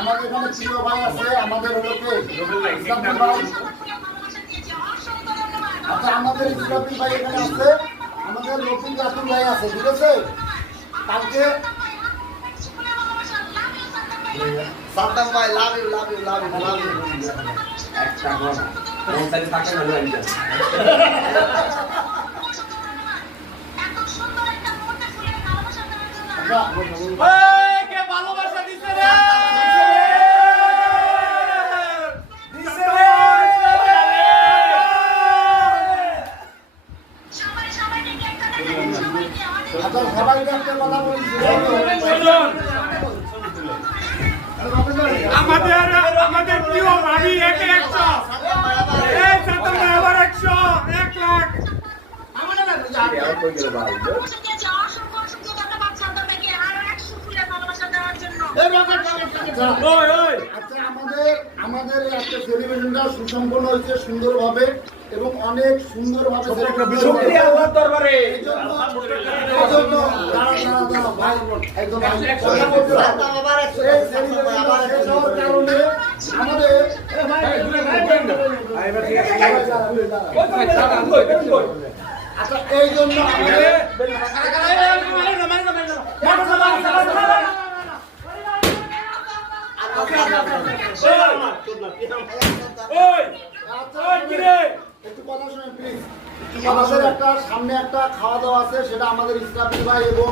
আমাদের এখানে ছিল ভাই আছে আমাদের হলো আচ্ছা আমাদের ইসলামী ভাই এখানে আছে আমাদের রফিক রাতুল ভাই আছে ঠিক আছে কালকে সাদ্দাম ভাই লাভ ইউ একটা কথা মনসারি থাকে না ভাই এই কে ভালোবাসা দিছে রে আমাদের প্রিয় ভাবি 100 এই সাতম আবার 100 1 লাখ আমাদের না আর কই গেল ভাই আমাদের একটা সেলিব্রেশনটা সুসম্পন্ন হয়েছে সুন্দরভাবে এবং অনেক সুন্দরভাবে আচ্ছা এই জন্য একটু কথা শুনেন প্লিজ আমাদের একটা সামনে একটা খাওয়া দাওয়া আছে সেটা আমাদের ইসলামী ভাই এবং